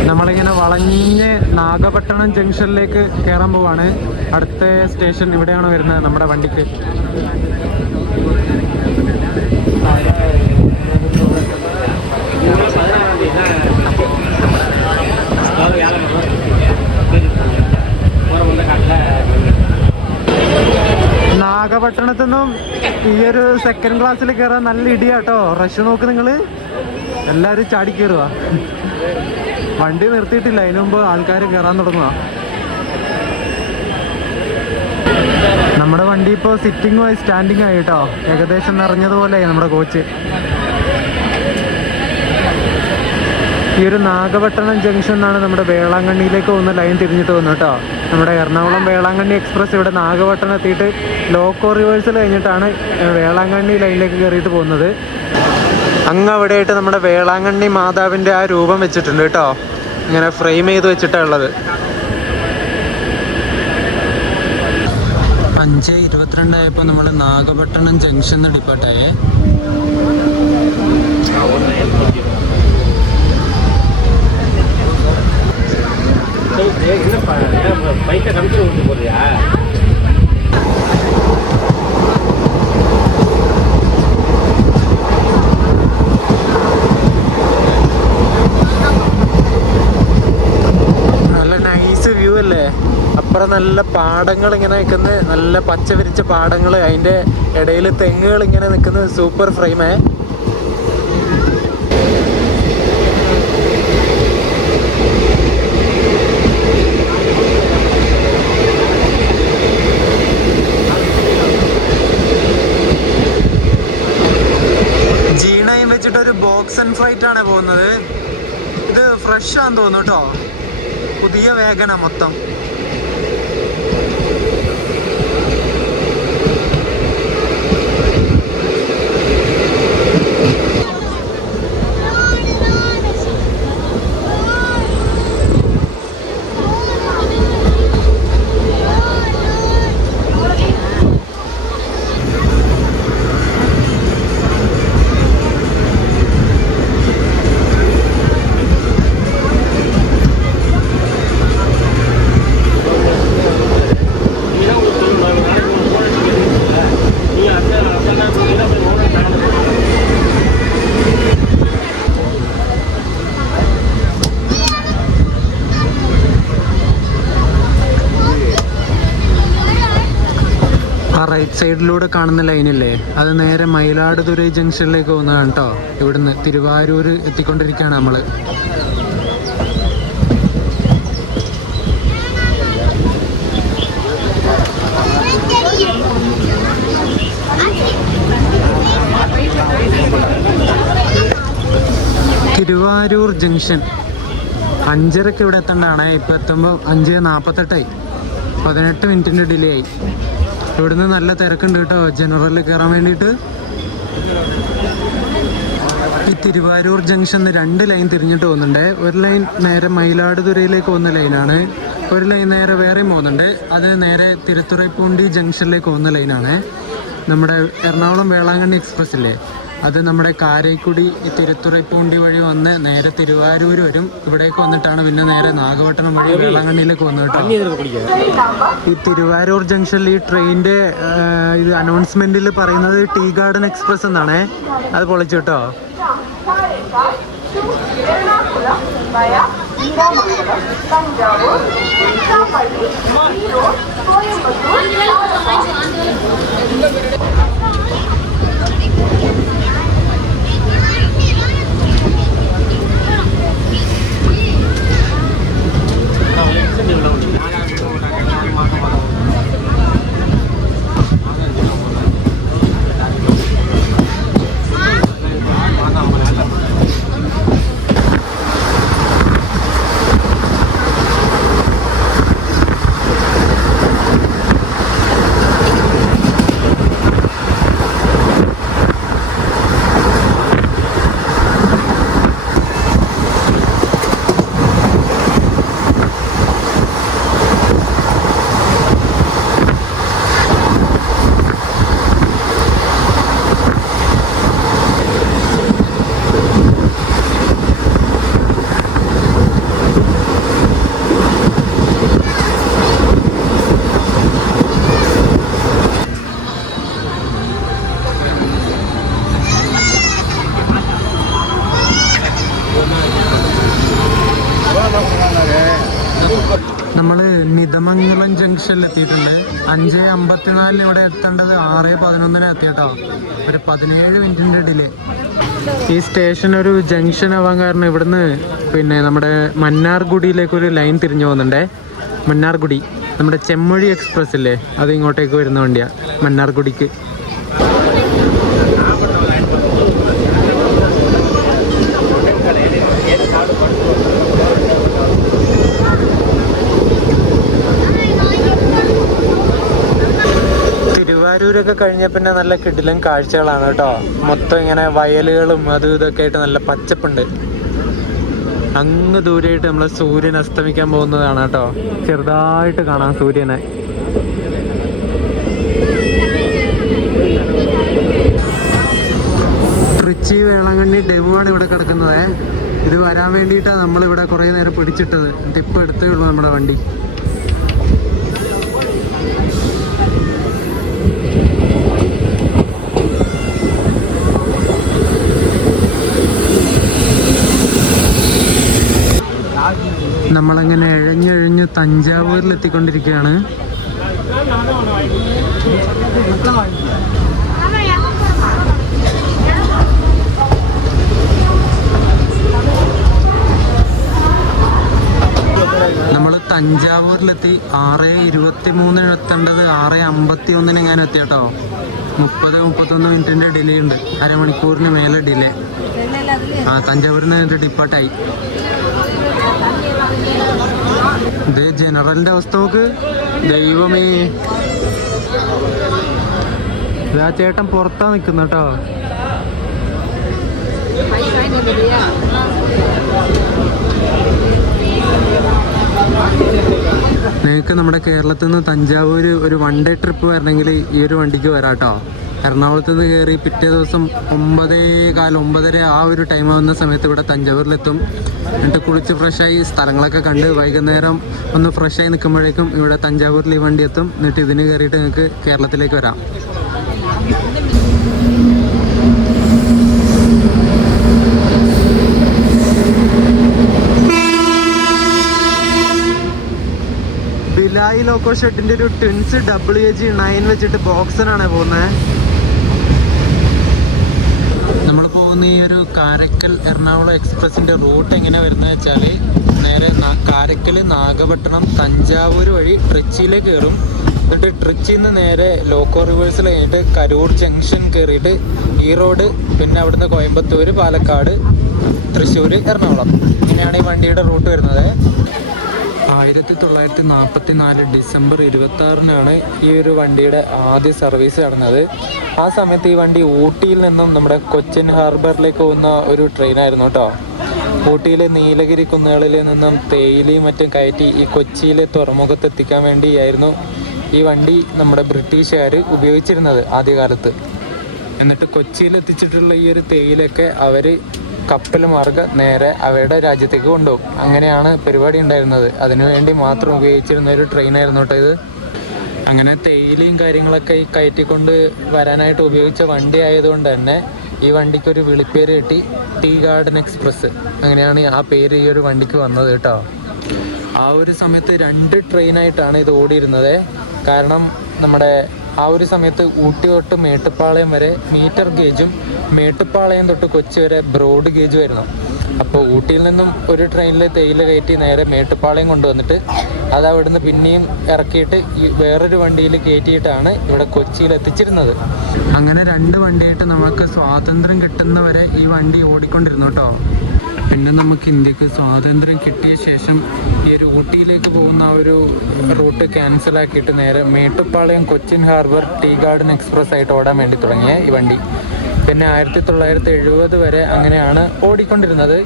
നമ്മളിങ്ങനെ വളഞ്ഞ് നാഗപട്ടണം ജംഗ്ഷനിലേക്ക് കയറാൻ പോവാണ്. അടുത്ത സ്റ്റേഷൻ ഇവിടെയാണ് വരുന്നത് നമ്മുടെ വണ്ടിക്ക്. നാഗപട്ടണത്തു നിന്നും ഈ ഒരു സെക്കൻഡ് ക്ലാസ്സിൽ കയറാൻ നല്ല ഇടിയാട്ടോ. റഷ് നോക്ക് നിങ്ങൾ, എല്ലാവരും ചാടി കയറുക. വണ്ടി നിർത്തിയിട്ടില്ല, അതിനു മുമ്പ് ആൾക്കാർ കയറാൻ തുടങ്ങുക. നമ്മുടെ വണ്ടി ഇപ്പോൾ സിറ്റിംഗ് ആയി സ്റ്റാൻഡിങ് ആയി കേട്ടോ. ഏകദേശം നിറഞ്ഞതുപോലെ നമ്മുടെ കോച്ച്. ഈ ഒരു നാഗപട്ടണം ജംഗ്ഷൻ എന്നാണ് നമ്മുടെ വേളാങ്കണ്ണിയിലേക്ക് പോകുന്ന ലൈൻ തിരിഞ്ഞിട്ട് പോകുന്നത് കേട്ടോ. നമ്മുടെ എറണാകുളം വേളാങ്കണ്ണി എക്സ്പ്രസ് ഇവിടെ നാഗപട്ടണം എത്തിയിട്ട് ലോക്കോ റിവേഴ്സൽ കഴിഞ്ഞിട്ടാണ് വേളാങ്കണ്ണി ലൈനിലേക്ക് കയറിയിട്ട് പോകുന്നത്. അങ്ങ് അവിടെയായിട്ട് നമ്മുടെ വേളാങ്കണ്ണി മാതാവിൻ്റെ ആ രൂപം വെച്ചിട്ടുണ്ട് കേട്ടോ. ഇങ്ങനെ ഫ്രെയിം ചെയ്ത് വെച്ചിട്ടാണ് ഉള്ളത്. 5:22 ആയപ്പോൾ നമ്മൾ നാഗപട്ടണം ജംഗ്ഷനിൽ ഡിപ്പാർട്ടായേ. അവിടെ നല്ല പാടങ്ങൾ ഇങ്ങനെ നിൽക്കുന്ന, നല്ല പച്ച വിരിച്ച പാടങ്ങൾ, അതിൻ്റെ ഇടയിൽ തെങ്ങുകൾ ഇങ്ങനെ നിൽക്കുന്ന സൂപ്പർ ഫ്രെയിമേ. വെച്ചിട്ടൊരു ബോക്സ് ആൻഡ് ഫ്ലൈറ്റ് ആണ് പോകുന്നത്. ഇത് ഫ്രഷ് ആണെന്ന് തോന്നുന്നു കേട്ടോ, പുതിയ വേഗന മൊത്തം. റൈറ്റ് സൈഡിലൂടെ കാണുന്ന ലൈനില്ലേ, അത് നേരെ മയിലാടുതുറൈ ജംഗ്ഷനിലേക്ക് പോകുന്നതാണ് കേട്ടോ. ഇവിടുന്ന് തിരുവാരൂർ എത്തിക്കൊണ്ടിരിക്കുകയാണ് നമ്മൾ. തിരുവാരൂർ ജംഗ്ഷൻ 5:30 ഇവിടെ എത്തേണ്ടതാണ്. ഇപ്പം എത്തുമ്പോൾ 5:48, 18 മിനിറ്റിൻ്റെ ഡിലേ ആയി. ഇവിടുന്ന് നല്ല തിരക്കുണ്ട് കേട്ടോ ജനറലിൽ കയറാൻ വേണ്ടിയിട്ട്. ഈ തിരുവാരൂർ ജംഗ്ഷനിൽ 2 ലൈൻ തിരിഞ്ഞിട്ട് പോകുന്നുണ്ട്. ഒരു ലൈൻ നേരെ മയിലാടുതുറയിലേക്ക് പോകുന്ന ലൈനാണ്, ഒരു ലൈൻ നേരെ വേറെയും പോകുന്നുണ്ട്. അത് നേരെ തിരുത്തുറൈപ്പൂണ്ടി ജംഗ്ഷനിലേക്ക് പോകുന്ന ലൈനാണ്. നമ്മുടെ എറണാകുളം വേളാങ്കണ്ണി എക്സ്പ്രസ് ഇല്ലേ, അത് നമ്മുടെ കാരൈക്കുടി തിരുത്തുറൈപ്പൂണ്ടി വഴി വന്ന് നേരെ തിരുവാരൂർ വരും. ഇവിടേക്ക് വന്നിട്ടാണ് പിന്നെ നേരെ നാഗപട്ടണം വഴി വേളാങ്കണ്ണിയിലേക്ക് വന്നത് കേട്ടോ. ഈ തിരുവാരൂർ ജംഗ്ഷനിൽ ഈ ട്രെയിനിൻ്റെ ഇത് അനൗൺസ്മെൻറ്റിൽ പറയുന്നത് ടീ ഗാർഡൻ എക്സ്പ്രസ് എന്നാണേ. അത് പൊളിച്ചു കേട്ടോ. നമ്മൾ നിതമംഗലം ജംഗ്ഷനിൽ എത്തിയിട്ടുണ്ട്. 5:54 ഇവിടെ എത്തേണ്ടത് 6:11 എത്തിയിട്ടോ. ഒരു 17 മിനിറ്റിൻ്റെ ഡിലേ. ഈ സ്റ്റേഷൻ ഒരു ജംഗ്ഷൻ ആവാൻ കാരണം ഇവിടുന്ന് പിന്നെ നമ്മുടെ മന്നാർഗുഡിയിലേക്കൊരു ലൈൻ തിരിഞ്ഞു പോകുന്നുണ്ടേ. മന്നാർഗുഡി നമ്മുടെ ചെമ്മൊഴി എക്സ്പ്രസ് ഇല്ലേ, അത് ഇങ്ങോട്ടേക്ക് വരുന്ന വണ്ടിയാണ് മന്നാർഗുഡിക്ക്. തിരുവാരൂരൊക്കെ കഴിഞ്ഞ പിന്നെ നല്ല കിടിലൻ കാഴ്ചകളാണ് കേട്ടോ. മൊത്തം ഇങ്ങനെ വയലുകളും അതും ഇതൊക്കെ ആയിട്ട് നല്ല പച്ചപ്പുണ്ട്. അങ്ങ് ദൂരെയായിട്ട് നമ്മൾ സൂര്യൻ അസ്തമിക്കാൻ പോകുന്നതാണ് കേട്ടോ. ചെറുതായിട്ട് കാണാം സൂര്യനെ. ട്രിച്ചി വേളാങ്കണ്ണി ഡെമുവാണ് ഇവിടെ കിടക്കുന്നത്. ഇത് വരാൻ വേണ്ടിയിട്ടാണ് നമ്മളിവിടെ കുറേ നേരം പിടിച്ചിട്ടത്. ടിപ്പ് എടുത്തേ ഉള്ളൂ നമ്മുടെ വണ്ടി. നമ്മൾ നമ്മളങ്ങനെ എഴഞ്ഞെഴഞ്ഞ് തഞ്ചാവൂരിലെത്തിക്കൊണ്ടിരിക്കുകയാണ്. നമ്മൾ തഞ്ചാവൂരിലെത്തി. 6:23 എത്തേണ്ടത് 6:51 ഞാൻ എത്തി കേട്ടോ. 30-31 മിനിറ്റിൻ്റെ ഡിലേ ഉണ്ട്, അരമണിക്കൂറിന് മേലെ ഡിലേ. തഞ്ചാവൂരിൽ നിന്ന് ഡിപ്പാർട്ടായി. ഇത് ജനറലിൻ്റെ അവസ്ഥ നോക്ക്. ദൈവമേ, ഇതാ ചേട്ടൻ പുറത്താ നിൽക്കുന്ന കേട്ടോ. നിങ്ങൾക്ക് നമ്മുടെ കേരളത്തിൽ നിന്ന് തഞ്ചാവൂർ ഒരു 1 ഡേ ട്രിപ്പ് വരണമെങ്കിൽ ഈ ഒരു വണ്ടിക്ക് വരാം കേട്ടോ. എറണാകുളത്ത് നിന്ന് കയറി പിറ്റേ ദിവസം 9:15 ആ ഒരു ടൈം ആവുന്ന സമയത്ത് ഇവിടെ തഞ്ചാവൂരിലെത്തും. എന്നിട്ട് കുളിച്ച് ഫ്രഷായി സ്ഥലങ്ങളൊക്കെ കണ്ട് വൈകുന്നേരം ഒന്ന് ഫ്രഷായി നിൽക്കുമ്പോഴേക്കും ഇവിടെ തഞ്ചാവൂരിൽ ഈ വണ്ടി എത്തും. എന്നിട്ട് ഇതിന് കയറിയിട്ട് നിങ്ങൾക്ക് കേരളത്തിലേക്ക് വരാം. ബിലായി ലോക്കോ ഷെഡിന്റെ ഒരു ട്വിൻസ് WG9 വെച്ചിട്ട് ബോക്സനാണ് പോകുന്നത്. നമ്മൾ പോകുന്ന ഈ ഒരു കാരക്കൽ എറണാകുളം എക്സ്പ്രസിന്റെ റൂട്ട് എങ്ങനെ വരുന്നത് വെച്ചാൽ നേരെ കാരക്കൽ, നാഗപട്ടണം, തഞ്ചാവൂർ വഴി ട്രിച്ചിയിലേക്ക് കയറും. എന്നിട്ട് ട്രിച്ചിയിൽ നിന്ന് നേരെ ലോക്കോ റിവേഴ്സിൽ കഴിഞ്ഞിട്ട് കരൂർ ജംഗ്ഷൻ കയറിയിട്ട് ഈ റോഡ്, പിന്നെ അവിടുന്ന് കോയമ്പത്തൂർ, പാലക്കാട്, തൃശ്ശൂർ, എറണാകുളം, ഇങ്ങനെയാണ് ഈ വണ്ടിയുടെ റൂട്ട് വരുന്നത്. 1944 ഡിസംബർ 26 ഈ ഒരു വണ്ടിയുടെ ആദ്യ സർവീസ് നടന്നത്. ആ സമയത്ത് ഈ വണ്ടി ഊട്ടിയിൽ നിന്നും നമ്മുടെ കൊച്ചിൻ ഹാർബറിലേക്ക് പോകുന്ന ഒരു ട്രെയിനായിരുന്നു കേട്ടോ. ഊട്ടിയിലെ നീലഗിരി കുന്നുകളിൽ നിന്നും തേയിലയും മറ്റും കയറ്റി ഈ കൊച്ചിയിലെ തുറമുഖത്ത് എത്തിക്കാൻ വേണ്ടിയായിരുന്നു ഈ വണ്ടി നമ്മുടെ ബ്രിട്ടീഷുകാർ ഉപയോഗിച്ചിരുന്നത് ആദ്യകാലത്ത്. എന്നിട്ട് കൊച്ചിയിൽ എത്തിച്ചിട്ടുള്ള ഈ ഒരു തേയിലൊക്കെ അവർ കപ്പൽ മാർഗ്ഗം നേരെ അവരുടെ രാജ്യത്തേക്ക് കൊണ്ടുപോകും. അങ്ങനെയാണ് പരിപാടി ഉണ്ടായിരുന്നത്. അതിനുവേണ്ടി മാത്രം ഉപയോഗിച്ചിരുന്ന ഒരു ട്രെയിനായിരുന്നു കേട്ടോ ഇത്. അങ്ങനെ തേയിലയും കാര്യങ്ങളൊക്കെ ഈ കയറ്റിക്കൊണ്ട് വരാനായിട്ട് ഉപയോഗിച്ച വണ്ടി ആയതുകൊണ്ട് തന്നെ ഈ വണ്ടിക്കൊരു വിളിപ്പേര് കിട്ടി, ടീ ഗാർഡൻ എക്സ്പ്രസ്. അങ്ങനെയാണ് ആ പേര് ഈ ഒരു വണ്ടിക്ക് വന്നത് കേട്ടോ. ആ ഒരു സമയത്ത് 2 ട്രെയിനായിട്ടാണ് ഇത് ഓടിയിരുന്നത്. കാരണം നമ്മുടെ ആ ഒരു സമയത്ത് ഊട്ടി തൊട്ട് മേട്ടുപ്പാളയം വരെ മീറ്റർ ഗേജും മേട്ടുപ്പാളയം തൊട്ട് കൊച്ചി വരെ ബ്രോഡ് ഗേജും ആയിരുന്നു. അപ്പോൾ ഊട്ടിയിൽ നിന്നും ഒരു ട്രെയിനിൽ തേയില കയറ്റി നേരെ മേട്ടുപ്പാളയം കൊണ്ടുവന്നിട്ട് അത് അവിടുന്ന് പിന്നെയും ഇറക്കിയിട്ട് വേറൊരു വണ്ടിയിൽ കയറ്റിയിട്ടാണ് ഇവിടെ കൊച്ചിയിൽ എത്തിച്ചിരുന്നത്. അങ്ങനെ 2 വണ്ടിയായിട്ട് നമുക്ക് സ്വാതന്ത്ര്യം കിട്ടുന്നവരെ ഈ വണ്ടി ഓടിക്കൊണ്ടിരുന്നു കേട്ടോ. പിന്നെ നമുക്ക് ഇന്ത്യക്ക് സ്വാതന്ത്ര്യം കിട്ടിയ ശേഷം ഈ ഒരു ഊട്ടിയിലേക്ക് പോകുന്ന ആ ഒരു റൂട്ട് ക്യാൻസലാക്കിയിട്ട് നേരെ Mettupalayam, Cochin harbour, tea garden express ആയിട്ട് ഓടാൻ വേണ്ടി തുടങ്ങിയ ഈ വണ്ടി പിന്നെ 1970 വരെ അങ്ങനെയാണ് ഓടിക്കൊണ്ടിരുന്നത്.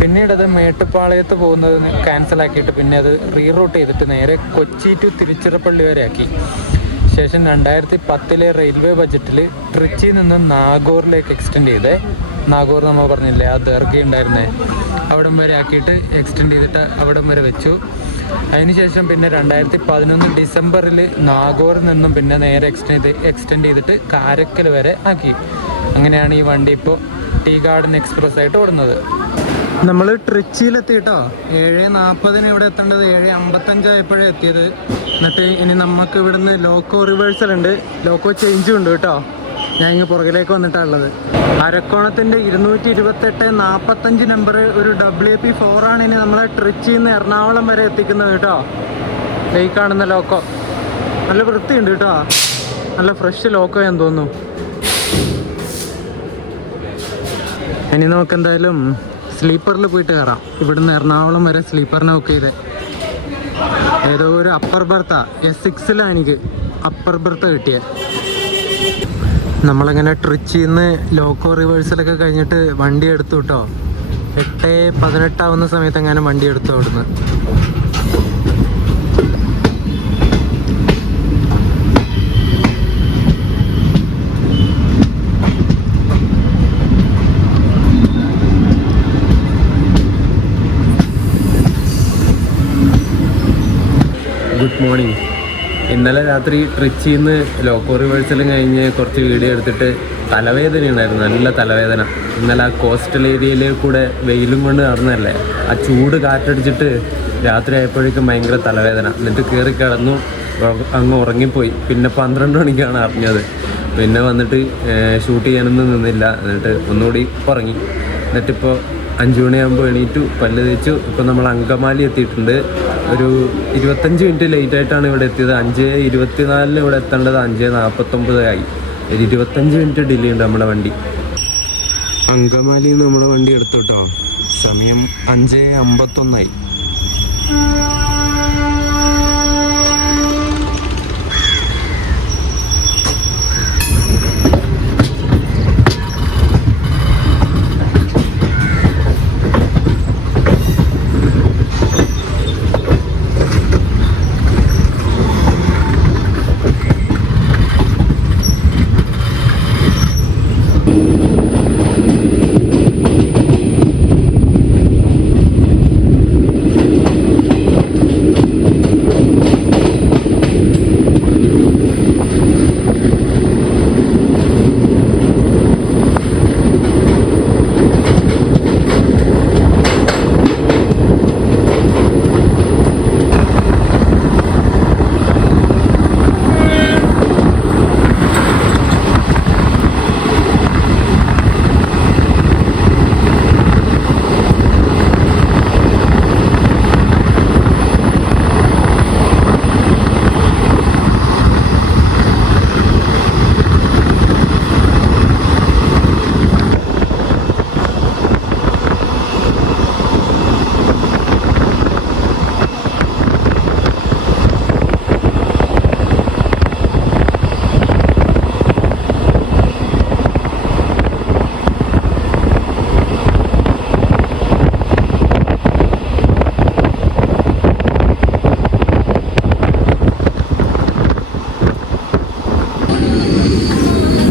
പിന്നീട് അത് മേട്ടുപ്പാളയത്ത് പോകുന്നത് ക്യാൻസലാക്കിയിട്ട് പിന്നെ അത് റീറൂട്ട് ചെയ്തിട്ട് നേരെ കൊച്ചി ടു തിരുച്ചിറപ്പള്ളി വരെ ആക്കി. ശേഷം 2010 റെയിൽവേ ബജറ്റിൽ ട്രിച്ചിയിൽ നിന്ന് നാഗൂറിലേക്ക് എക്സ്റ്റെൻഡ് ചെയ്തേ. നാഗൂർ നമ്മൾ പറഞ്ഞില്ലേ, ആ ദർഗ ഉണ്ടായിരുന്നേ, അവിടം വരെ ആക്കിയിട്ട് എക്സ്റ്റെൻഡ് ചെയ്തിട്ട് അവിടം വരെ വെച്ചു. അതിനുശേഷം പിന്നെ 2011 ഡിസംബറിൽ നാഗൂറിൽ നിന്നും പിന്നെ നേരെ എക്സ്റ്റെൻഡ് ചെയ്തിട്ട് കാരക്കൽ വരെ ആക്കി. അങ്ങനെയാണ് ഈ വണ്ടി ഇപ്പോൾ ടീ ഗാർഡൻ എക്സ്പ്രസ് ആയിട്ട് ഓടുന്നത്. നമ്മൾ ട്രിച്ചിയിലെത്തി കേട്ടോ. 7:40 ഇവിടെ എത്തേണ്ടത് 7:55 ആയപ്പോഴേ എത്തിയത്. എന്നിട്ട് ഇനി നമുക്ക് ഇവിടുന്ന് ലോക്കോ റിവേഴ്സൽ ഉണ്ട്, ലോക്കോ ചേഞ്ചും ഉണ്ട് കേട്ടോ. ഞാൻ ഇങ്ങ് പുറകിലേക്ക് വന്നിട്ടാണ് ഉള്ളത്. അരക്കോണത്തിൻ്റെ 228-45 നമ്പർ ഒരു WP4 ആണ് ഇനി നമ്മളെ ട്രിച്ചിയിൽ നിന്ന് എറണാകുളം വരെ എത്തിക്കുന്നത് കേട്ടോ. ഈ കാണുന്ന ലോക്കോ നല്ല വൃത്തിയുണ്ട് കേട്ടോ, നല്ല ഫ്രഷ് ലോക്കോ ഞാൻ തോന്നുന്നു. ഇനി നമുക്ക് എന്തായാലും സ്ലീപ്പറിൽ പോയിട്ട് കയറാം. ഇവിടുന്ന് എറണാകുളം വരെ സ്ലീപ്പറിനെ ബുക്ക് ചെയ്തേ. ഏതോ ഒരു അപ്പർ ബർത്താ, S6ലാണ് എനിക്ക് അപ്പർ ബർത്ത കിട്ടിയത്. നമ്മളങ്ങനെ ട്രിച്ചിയിൽ നിന്ന് ലോക്കോ റിവേഴ്സലൊക്കെ കഴിഞ്ഞിട്ട് വണ്ടി എടുത്തു കേട്ടോ. 8:18 ആവുന്ന സമയത്ത് എങ്ങനെ വണ്ടി എടുത്തു അവിടുന്ന്. Good morning. ഇന്നലെ രാത്രി ട്രിച്ചിയിൽ നിന്ന് ലോക്കോ റിവേഴ്സലും കഴിഞ്ഞ് കുറച്ച് വീഡിയോ എടുത്തിട്ട് തലവേദനയുണ്ടായിരുന്നു, നല്ല തലവേദന. ഇന്നലെ ആ കോസ്റ്റൽ ഏരിയയിൽ കൂടെ വെയിലും കൊണ്ട് നടന്നതല്ലേ, ആ ചൂട് കാറ്റടിച്ചിട്ട് രാത്രി ആയപ്പോഴേക്കും ഭയങ്കര തലവേദന. എന്നിട്ട് കയറി കിടന്നു, അങ്ങ് ഉറങ്ങിപ്പോയി. പിന്നെ 12 മണിക്കാണ് അറിഞ്ഞത്. പിന്നെ വന്നിട്ട് ഷൂട്ട് ചെയ്യാനൊന്നും നിന്നില്ല, എന്നിട്ട് ഒന്നുകൂടി ഉറങ്ങി. എന്നിട്ടിപ്പോൾ 5 മണിയാകുമ്പോൾ എണീറ്റു, പല്ല് തേച്ചു. ഇപ്പോൾ നമ്മൾ അങ്കമാലി എത്തിയിട്ടുണ്ട്. ഒരു 25 മിനിറ്റ് ലേറ്റായിട്ടാണ് ഇവിടെ എത്തിയത്. 5:24 ഇവിടെ എത്തേണ്ടത് 5:49 ആയി. ഒരു 25 മിനിറ്റ് ഡിലേ ഉണ്ട് നമ്മുടെ വണ്ടി. അങ്കമാലിയിൽ നിന്ന് നമ്മുടെ വണ്ടി എടുത്തു കേട്ടോ. സമയം 5:51 ആയി.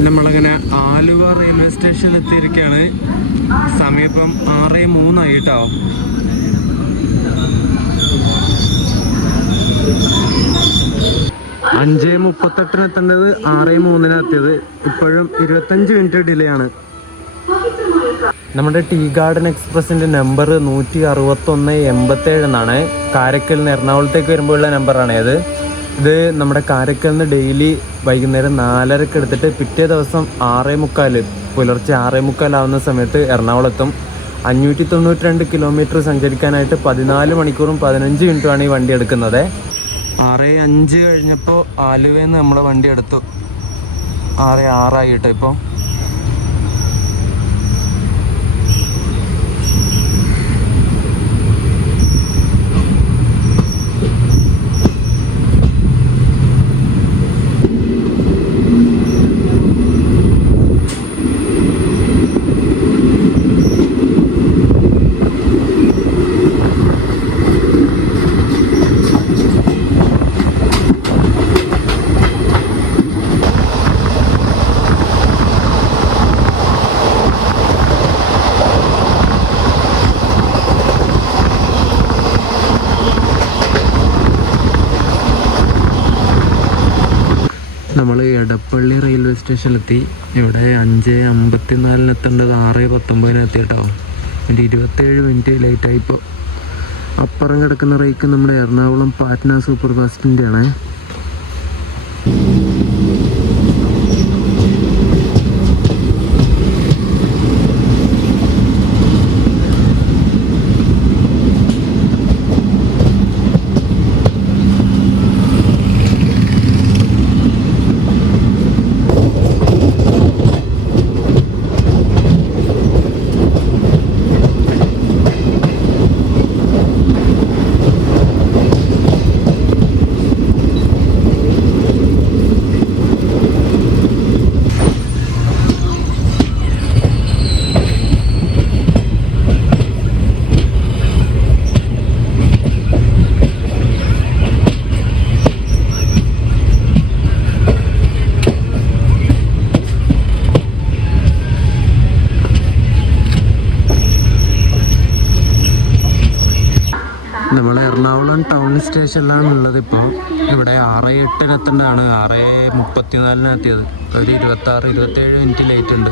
നമ്മളങ്ങനെ ആലുവ റെയിൽവേ സ്റ്റേഷനിൽ എത്തിയിരിക്കുകയാണ്. സമയം ഇപ്പം 6:03 കേട്ടോ. അഞ്ചേ 38 എത്തേണ്ടത് 6:03 എത്തിയത്. ഇപ്പോഴും 25 മിനിറ്റ് ഡിലേ ആണ്. നമ്മുടെ ടീ ഗാർഡൻ എക്സ്പ്രസിൻ്റെ നമ്പർ 16187 എന്നാണ്. കാരക്കൽ നിന്ന് എറണാകുളത്തേക്ക് വരുമ്പോഴുള്ള നമ്പറാണ് ഇത്. നമ്മുടെ കാരക്കൽ നിന്ന് ഡെയിലി വൈകുന്നേരം 4:30 എടുത്തിട്ട് പിറ്റേ ദിവസം 6:45 പുലർച്ചെ 6:45 ആവുന്ന സമയത്ത് എറണാകുളത്തും. 592 കിലോമീറ്റർ സഞ്ചരിക്കാനായിട്ട് 14 മണിക്കൂറും 15 മിനിറ്റുമാണ് ഈ വണ്ടി എടുക്കുന്നത്. 6:05 കഴിഞ്ഞപ്പോൾ ആലുവയിൽ നിന്ന് നമ്മളെ വണ്ടി എടുത്തു. 6:06 ആയിട്ടോ ഇപ്പോൾ. നമ്മൾ എടപ്പള്ളി റെയിൽവേ സ്റ്റേഷനിലെത്തി. ഇവിടെ 5:54 എത്തേണ്ടത് 6:19 എത്തി കേട്ടോ. ഒരു 27 മിനിറ്റ് ലേറ്റായിപ്പോൾ. അപ്പുറം കിടക്കുന്ന റേക്ക് നമ്മുടെ എറണാകുളം പാറ്റ്ന സൂപ്പർ ഫാസ്റ്റിൻ്റെ ആണ്. എറണാകുളം ടൗൺ സ്റ്റേഷനിലാണ് ഉള്ളത്. ഇപ്പോൾ ഇവിടെ 6:08 എത്തേണ്ടതാണ്, 6:34 എത്തിയത്. ഒരു 26-27 മിനിറ്റ് ലേറ്റ് ഉണ്ട്.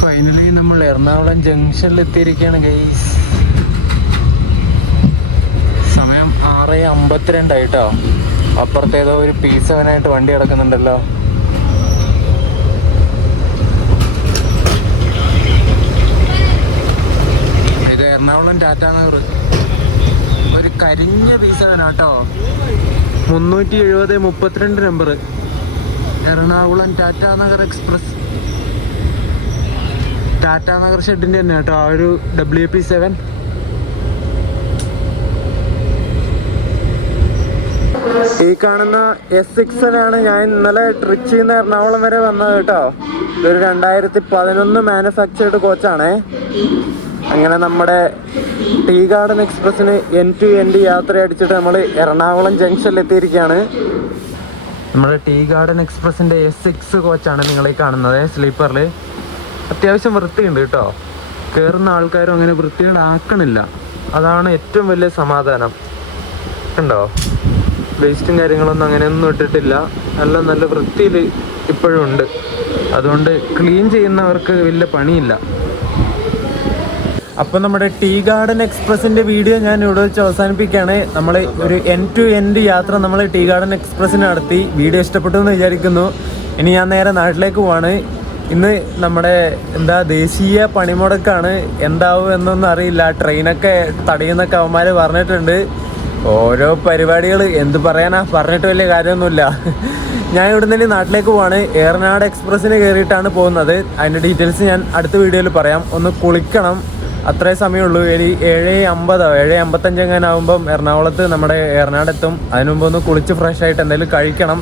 ഫൈനലി നമ്മൾ എറണാകുളം ജംഗ്ഷനിൽ എത്തിയിരിക്കുകയാണ് ഗൈസ്. സമയം 6:52 ആയിട്ടോ. അപ്പുറത്തേതോ ഒരു P7 വണ്ടി കിടക്കുന്നുണ്ടല്ലോ. ഇത് എറണാകുളം ടാറ്റാനഗർ, ഒരു കരിഞ്ഞ P7 ആട്ടോ. 370-32 നമ്പർ, എറണാകുളം ടാറ്റാനഗർ എക്സ്പ്രസ്. ടാറ്റാനഗർ ഷെഡിൻ്റെ തന്നെ കേട്ടോ ആ ഒരു WP7. ഈ കാണുന്ന S6 ആണ് ഞാൻ ഇന്നലെ ട്രിച്ചിയിൽ നിന്ന് എറണാകുളം വരെ വന്നത് കേട്ടോ. ഇതൊരു 2011 മാനുഫാക്ചേർഡ് കോച്ചാണേ. അങ്ങനെ നമ്മുടെ ടീ ഗാർഡൻ എക്സ്പ്രസ്സിന് end to end യാത്ര അടിച്ചിട്ട് നമ്മൾ എറണാകുളം ജംഗ്ഷനിൽ എത്തിയിരിക്കുകയാണ്. നമ്മുടെ ടീ ഗാർഡൻ എക്സ്പ്രസിൻ്റെ S6 കോച്ചാണ് നിങ്ങളീ കാണുന്നത്. സ്ലീപ്പറിൽ അത്യാവശ്യം വൃത്തിയുണ്ട് കേട്ടോ. കയറുന്ന ആൾക്കാരും അങ്ങനെ വൃത്തികേടാക്കണില്ല, അതാണ് ഏറ്റവും വലിയ സമാധാനം. ഉണ്ടോ, വേസ്റ്റും കാര്യങ്ങളൊന്നും അങ്ങനെയൊന്നും ഇട്ടിട്ടില്ല. നല്ല വൃത്തിയിൽ ഇപ്പോഴും ഉണ്ട്. അതുകൊണ്ട് ക്ലീൻ ചെയ്യുന്നവർക്ക് വലിയ പണിയില്ല. അപ്പോൾ നമ്മുടെ ടീ ഗാർഡൻ എക്സ്പ്രസിൻ്റെ വീഡിയോ ഞാൻ ഇവിടെ വെച്ച് അവസാനിപ്പിക്കുകയാണ്. നമ്മൾ ഒരു end to end യാത്ര നമ്മൾ ടീ ഗാർഡൻ എക്സ്പ്രസ്സിന് നടത്തി. വീഡിയോ ഇഷ്ടപ്പെട്ടു എന്ന് വിചാരിക്കുന്നു. ഇനി ഞാൻ നേരെ നാട്ടിലേക്ക് പോവാണ്. ഇന്ന് നമ്മുടെ ദേശീയ പണിമുടക്കാണ്. എന്താവും എന്നൊന്നും അറിയില്ല. ട്രെയിനൊക്കെ തടയുന്നൊക്കെ അവന്മാർ പറഞ്ഞിട്ടുണ്ട്. ഓരോ പരിപാടികൾ എന്ത് പറയാനാ, പറഞ്ഞിട്ട് വലിയ കാര്യമൊന്നുമില്ല. ഞാൻ ഇവിടെ നിന്ന് നാട്ടിലേക്ക് പോവാണ്. ഏറനാട് എക്സ്പ്രസ്സിന് കയറിയിട്ടാണ് പോകുന്നത്. അതിൻ്റെ ഡീറ്റെയിൽസ് ഞാൻ അടുത്ത വീഡിയോയിൽ പറയാം. ഒന്ന് കുളിക്കണം, അത്രേ സമയമുള്ളൂ. 7:50 എങ്ങനെ ആകുമ്പം എറണാകുളത്ത് നമ്മുടെ ഏറനാടെത്തും. അതിന് മുമ്പ് ഒന്ന് കുളിച്ച് ഫ്രഷ് ആയിട്ട് എന്തെങ്കിലും കഴിക്കണം.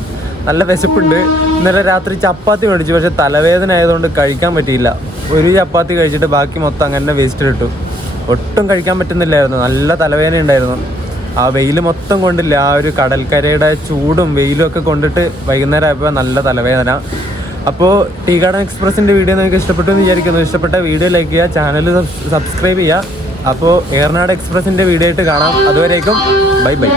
നല്ല വിശപ്പുണ്ട്. ഇന്നലെ രാത്രി ചപ്പാത്തി മേടിച്ചു, പക്ഷെ തലവേദന ആയതുകൊണ്ട് കഴിക്കാൻ പറ്റിയില്ല. ഒരു ചപ്പാത്തി കഴിച്ചിട്ട് ബാക്കി മൊത്തം അങ്ങനെ വേസ്റ്റ് ഇട്ടു. ഒട്ടും കഴിക്കാൻ പറ്റുന്നില്ലായിരുന്നു, നല്ല തലവേദന ഉണ്ടായിരുന്നു. ആ വെയിൽ മൊത്തം കൊണ്ടില്ല, ആ ഒരു കടൽക്കരയുടെ ചൂടും വെയിലും ഒക്കെ കൊണ്ടിട്ട് വൈകുന്നേരം ആയപ്പോൾ നല്ല തലവേദന. അപ്പോൾ ടീ ഗാർഡൻ എക്സ്പ്രസിൻ്റെ വീഡിയോ നിങ്ങൾക്ക് ഇഷ്ടപ്പെട്ടു എന്ന് വിചാരിക്കുന്നു. ഇഷ്ടപ്പെട്ട വീഡിയോ ലൈക്ക് ചെയ്യുക, ചാനൽ സബ്സ്ക്രൈബ് ചെയ്യുക. അപ്പോൾ ഏറനാട് എക്സ്പ്രസിൻ്റെ വീഡിയോ ആയിട്ട് കാണാം. അതുവരേക്കും ബൈ ബൈ.